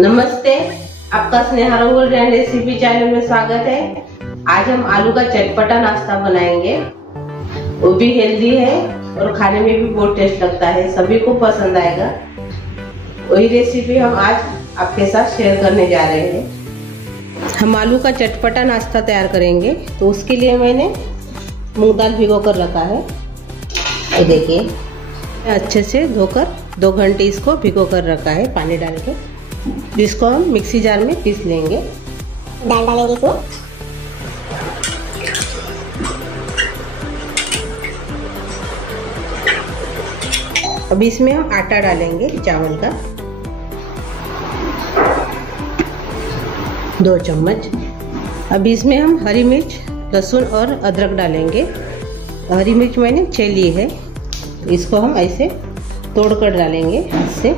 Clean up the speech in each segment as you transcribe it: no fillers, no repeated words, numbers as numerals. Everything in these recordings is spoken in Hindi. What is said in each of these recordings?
नमस्ते, आपका Sneha rangoli and recipe channel में स्वागत है। आज हम आलू का चटपटा नाश्ता बनाएंगे। वो भी हेल्दी है और खाने में भी बहुत टेस्ट लगता है, सभी को पसंद आएगा। वही रेसिपी हम आज आपके साथ शेयर करने जा रहे हैं। हम आलू का चटपटा नाश्ता तैयार करेंगे, तो उसके लिए मैंने मूंग दाल भिगो कर रखा है। ये देखिए, अच्छे से धोकर 2 घंटे इसको भिगो कर रखा है पानी डाल के। जिसको हम मिक्सी जार में पीस लेंगे। दाल डालेंगे इसमें। अब इसमें हम आटा डालेंगे चावल का 2 चम्मच। अब इसमें हम हरी मिर्च, लहसुन और अदरक डालेंगे। हरी मिर्च मैंने 6 ली है, इसको हम ऐसे तोड़कर डालेंगे हाथ से।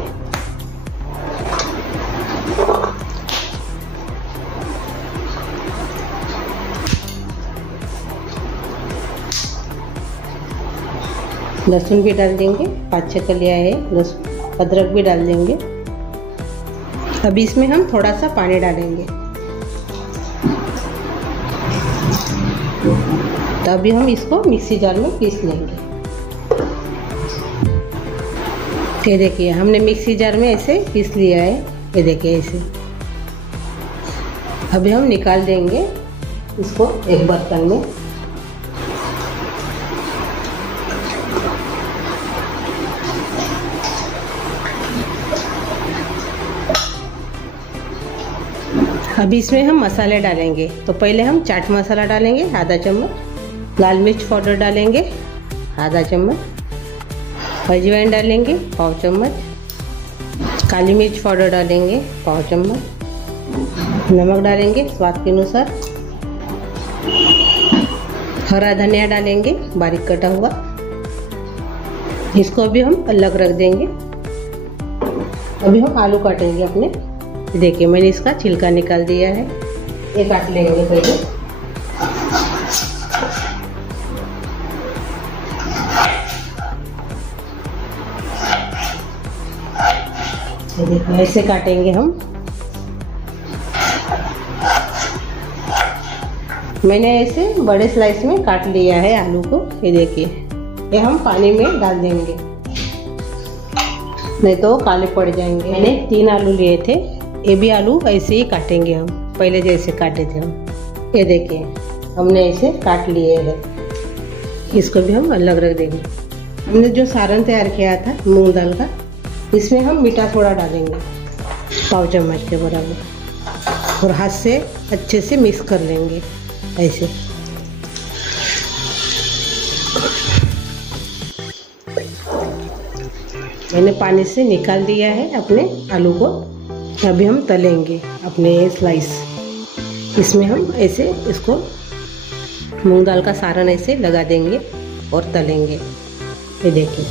लहसुन भी डाल देंगे, 5-6 कलियां है लहसुन। अदरक भी डाल देंगे। अब इसमें हम थोड़ा सा पानी डालेंगे। तो अभी हम इसको मिक्सी जार में पीस लेंगे। ये देखिए, हमने मिक्सी जार में ऐसे पीस लिया है। ये देखिए ऐसे। अभी हम निकाल देंगे इसको एक बर्तन में। अभी इसमें हम मसाले डालेंगे। तो पहले हम चाट मसाला डालेंगे आधा चम्मच, लाल मिर्च पाउडर डालेंगे आधा चम्मच, अजवाइन डालेंगे 1/4 चम्मच, काली मिर्च पाउडर डालेंगे 1/4 चम्मच, नमक डालेंगे स्वाद के अनुसार, हरा धनिया डालेंगे बारीक कटा हुआ। इसको अभी हम अलग रख देंगे। अभी हम आलू काटेंगे अपने। देखिए, मैंने इसका छिलका निकाल दिया है। ये काट लेंगे पहले। ये देखो, ऐसे काटेंगे हम। मैंने ऐसे बड़े स्लाइस में काट लिया है आलू को। ये देखिए, ये हम पानी में डाल देंगे, नहीं तो काले पड़ जाएंगे। मैंने 3 आलू लिए थे। ये भी आलू ऐसे ही काटेंगे हम, पहले जैसे काटे थे हम। ये देखिए, हमने ऐसे काट लिए हैं। इसको भी हम अलग रख देंगे। हमने जो सारण तैयार किया था मूंग दाल का, इसमें हम मीठा सोडा डालेंगे 1/4 चम्मच के बराबर, और हाथ से अच्छे से मिक्स कर लेंगे ऐसे। मैंने पानी से निकाल दिया है अपने आलू को। अभी हम तलेंगे अपने स्लाइस। इसमें हम ऐसे इसको मूंग दाल का सारण ऐसे लगा देंगे और तलेंगे। ये देखिए,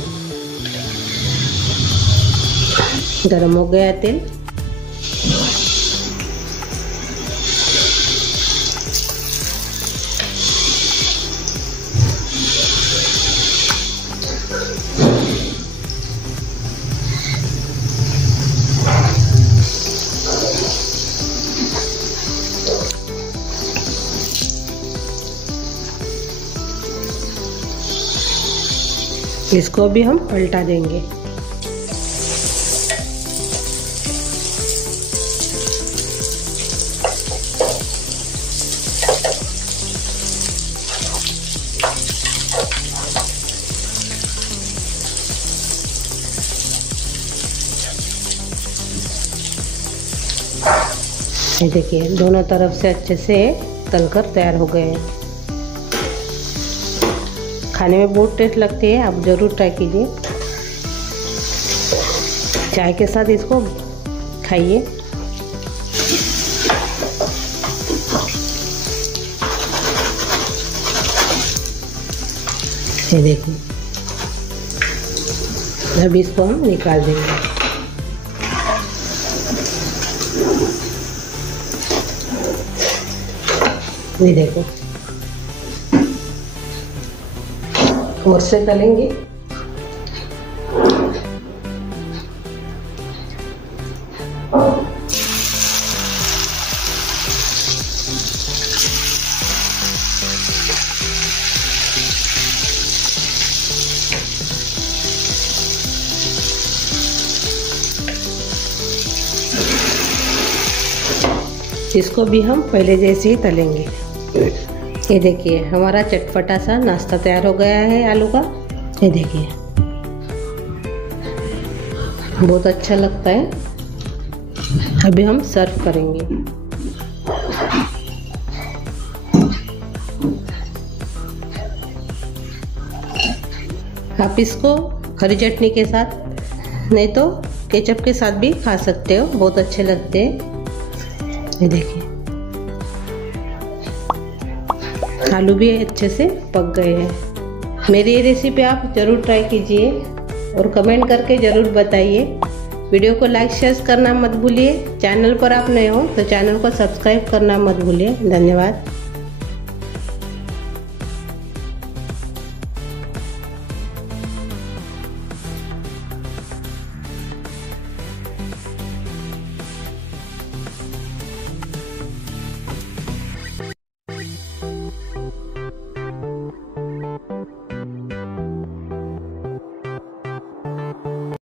गरम हो गया तेल। इसको भी हम पलटा देंगे। ये देखिए, दोनों तरफ से अच्छे से तलकर तैयार हो गए हैं। खाने में बहुत टेस्ट लगती है, आप ज़रूर ट्राई कीजिए। चाय के साथ इसको खाइए। ये देखिए, अब इसको हम निकाल देंगे। ये देखो, और से तलेंगे। इसको भी हम पहले जैसे ही तलेंगे। ये देखिए हमारा चटपटा सा नाश्ता तैयार हो गया है आलू का। ये देखिए बहुत अच्छा लगता है। अभी हम सर्व करेंगे। आप इसको हरी चटनी के साथ नहीं तो केचप के साथ भी खा सकते हो, बहुत अच्छे लगते हैं। ये देखिए आलू भी अच्छे से पक गए हैं। मेरी ये रेसिपी आप ज़रूर ट्राई कीजिए और कमेंट करके ज़रूर बताइए। वीडियो को लाइक शेयर करना मत भूलिए। चैनल पर आप नए हो तो चैनल को सब्सक्राइब करना मत भूलिए। धन्यवाद।